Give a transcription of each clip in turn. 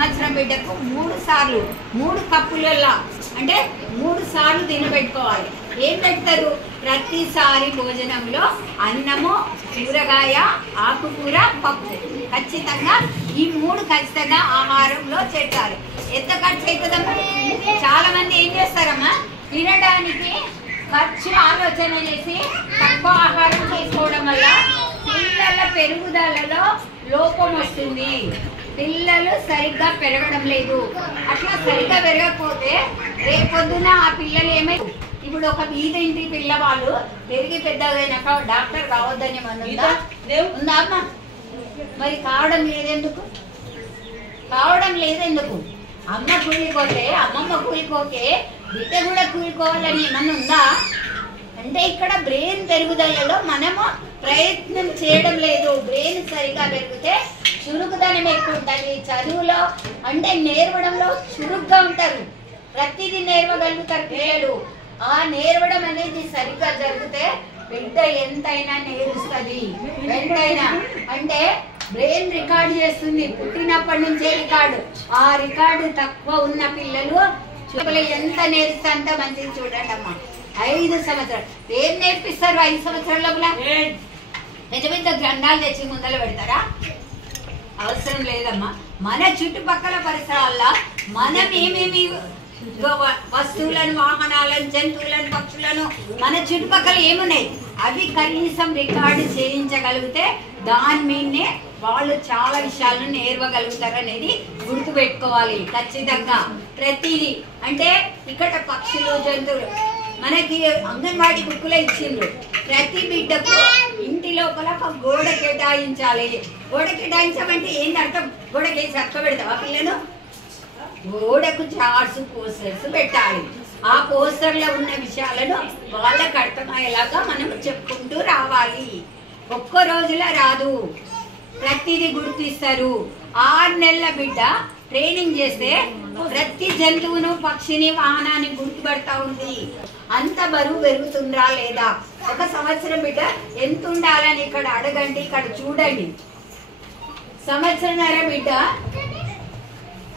సంవత్సరం బిడ్డకు 3 సార్లు 3 కప్పులలో అంటే 3 సార్లు తినబెట్టుకోవాలి. ఏం పెడతారు? ప్రతిసారి భోజనంలో అన్నము, కూరగాయ, ఆకుకూర, పప్పు ఖచ్చితంగా ఈ 3 ఖచ్చితంగా ఆహారంలో చేర్చాలి. ఎంత ఖర్చు అవుతుందమ్మా? చాలా మంది ఏం చేస్తారమ్మా, తినడానికి ఖర్చు ఆలోచన చేసి తక్కువ ఆహారం తీసుకోవడం వల్ల పిల్లల పెరుగుదలలో లోపం వస్తుంది. పిల్లలు సరిగ్గా పెరగడం లేదు. అట్లా సరిగ్గా పెరగకపోతే రేపొద్దున ఆ పిల్లలు ఏమైంది? ఇప్పుడు ఒక మీద ఇంటి పిల్లవాళ్ళు పెరిగి పెద్దగైనాక డాక్టర్ కావద్దని ఉందా అమ్మా? మరి కావడం లేదెందుకు? అమ్మ కూలిపోతే అమ్మమ్మ కూలిపోతే బిడ్డ కూడా కూలిపోవాలని ఏమన్నా ఉందా? అంటే ఇక్కడ బ్రెయిన్ పెరుగుదలలో మనము ప్రయత్నం చేయడం లేదు. బ్రెయిన్ సరిగా పెరిగితే చురుకుదనం ఎక్కువ ఉంటుంది. చదువులో అంటే నేర్వడంలో చురుగ్గా ఉంటారు. ప్రతిదీ నేర్వగలుగుతారు పిల్లలు. ఆ నేర్వడం అనేది సరిగ్గా జరిగితే బిడ్డ ఎంతైనా నేర్చుస్తుంది. ఎంతైనా అంటే బ్రెయిన్ రికార్డు చేస్తుంది. పుట్టినప్పటి నుంచే రికార్డు. ఆ రికార్డు తక్కువ ఉన్న పిల్లలు ఎంత నేర్పిస్తే అంత మంచిది. చూడండి అమ్మా, 5 సంవత్సరాలు ఏం నేర్పిస్తారు? 5 సంవత్సరాల లోపల పెద్ద పెద్ద గ్రంథాలు తెచ్చి ముందర పెడతారా? అవసరం లేదమ్మా. మన చుట్టుపక్కల పరిసరాల్లో మనం ఏమేమి వస్తువులను, వాహనాలను, జంతువులను, పక్షులను మన చుట్టుపక్కల ఏమున్నాయి అవి కనీసం రికార్డు చేయించగలిగితే దాని మీదనే వాళ్ళు చాలా విషయాలను నేర్వగలుగుతారు అనేది గుర్తుపెట్టుకోవాలి ఖచ్చితంగా. ప్రతిదీ అంటే ఇక్కడ పక్షులు, జంతువులు మనకి అంగన్వాడీ బుక్కులో ఇచ్చిండ్రు. ప్రతి బిడ్డకు ఇంటి లోపల ఒక గోడ కేటాయించాలి. గోడ కేటాయించమంటే ఏంటి అర్థం? గోడకేసి అక్క పెడతావా పిల్లలు? గోడకు చార్ట్స్, పోస్టర్స్ పెట్టాలి. ఆ పోస్టర్లో ఉన్న విషయాలను వాళ్ళకు అర్థమయ్యేలాగా మనం చెప్పుకుంటూ రావాలి. ఒక్క రోజులో రాదు, ప్రతిదీ గుర్తిస్తారు. 6 నెలల బిడ్డ ట్రైనింగ్ చేస్తే ప్రతి జంతువును, పక్షిని, వాహనాన్ని గుర్తుపడతా ఉంది. అంత బరువు పెరుగుతుందా లేదా? 1 సంవత్సరం బిడ్డ ఎంత ఉండాలని ఇక్కడ అడగండి, ఇక్కడ చూడండి. సంవత్సరన్నర బిడ్డ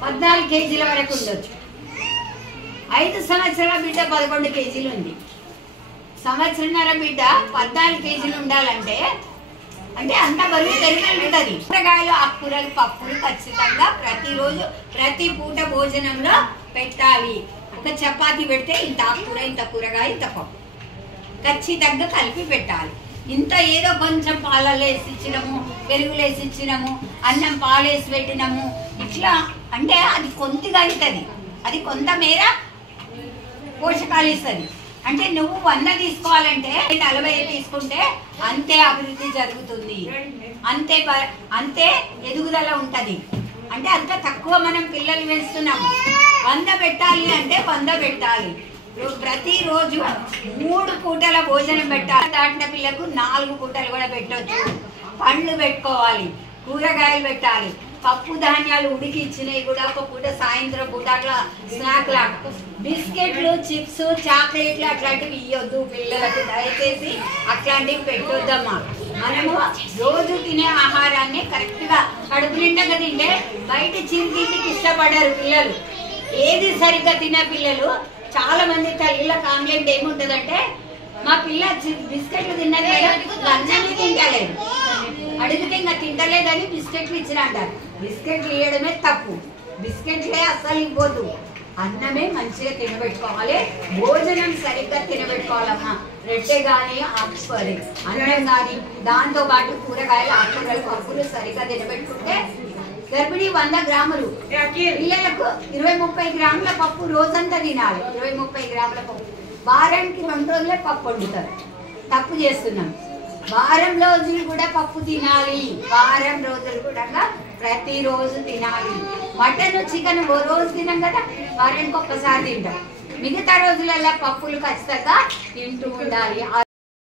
14 కేజీల వరకు ఉండొచ్చు. 5 సంవత్సరాల బిడ్డ 11 కేజీలు ఉంది. సంవత్సరన్నర బిడ్డ 14 కేజీలు ఉండాలంటే అంటే అంత బరువు పెరగలుగుతుంది. కూరగాయలు, ఆకుకూరలు, పప్పులు ఖచ్చితంగా ప్రతిరోజు ప్రతి పూట భోజనంలో పెట్టాలి. ఒక చపాతీ పెడితే ఇంత ఆకుకూర, ఇంత కూరగాయ, ఇంత పప్పు ఖచ్చితంగా కలిపి పెట్టాలి. ఇంత ఏదో కొంచెం పాలలో వేసి ఇచ్చినాము, పెరుగులు వేసి ఇచ్చినాము, అన్నం పాలేసి పెట్టినాము ఇట్లా అంటే అది కొంతగా అవుతుంది. అది కొంతమేర పోషకాలు ఇస్తుంది. అంటే నువ్వు 100 తీసుకోవాలంటే 40 తీసుకుంటే అంతే అభివృద్ధి జరుగుతుంది, అంతే ఎదుగుదల ఉంటుంది. అంటే అంత తక్కువ మనం పిల్లలు వేస్తున్నాము. 100 పెట్టాలి అంటే 100 పెట్టాలి. ప్రతిరోజు 3 పూటల భోజనం పెట్టాలి. దాటిన పిల్లకు 4 పూటలు కూడా పెట్టవచ్చు. పండ్లు పెట్టుకోవాలి, కూరగాయలు పెట్టాలి, పప్పు ధాన్యాలు ఉడికి ఇచ్చినవి కూడా ఒక పూట, సాయంత్రం పూట అట్లా స్నాక్ లాగా. బిస్కెట్లు, చిప్స్, చాక్లెట్లు అట్లాంటివి ఇవ్వద్దు పిల్లలకు. దయచేసి అట్లాంటివి పెట్టొద్దమ్మా. మనము రోజు తినే ఆహారాన్ని కరెక్ట్గా కడుపు నిండగా తింటే బయట తిండికి ఇష్టపడరు పిల్లలు. ఏది సరిగ్గా తినే పిల్లలు చాలా మంది తల్లిల కాంప్లైంట్ ఏముంటుందంటే మా పిల్ల బిస్కెట్లు తిన్నది అన్నాన్ని తింటలేదు, అడిగితే ఇంకా తింటలేదని బిస్కెట్లు ఇచ్చిన అంటారు. బిస్కెట్లు ఇవ్వడమే తప్పు. బిస్కెట్లే అస్సలు ఇవ్వద్దు. అన్నమే మంచిగా తినబెట్టుకోవాలి. భోజనం సరిగ్గా తినబెట్టుకోవాలమ్మా. రొట్టె కానీ, ఆకుకూరలు, అన్నం కానీ, దాంతో పాటు కూరగాయలు, ఆకుకూరలు, పప్పులు సరిగ్గా తినబెట్టుకుంటే గర్భిణీ 100 గ్రాములు, పిల్లలకు 20-30 గ్రాముల పప్పు రోజంతా తినాలి. 20-30 గ్రాముల పప్పు. వారానికి 2 రోజులే పప్పు వండుతారు. తప్పు చేస్తున్నాం. వారం రోజులు కూడా పప్పు తినాలి. వారం రోజులు కూడా ప్రతిరోజు తినాలి. మటన్, చికెన్ ఓ రోజు తినాం కదా, వారానికి ఒక్కసారి తింటాం. మిగతా రోజులలో పప్పులు ఖచ్చితంగా తింటూ ఉండాలి. ఆ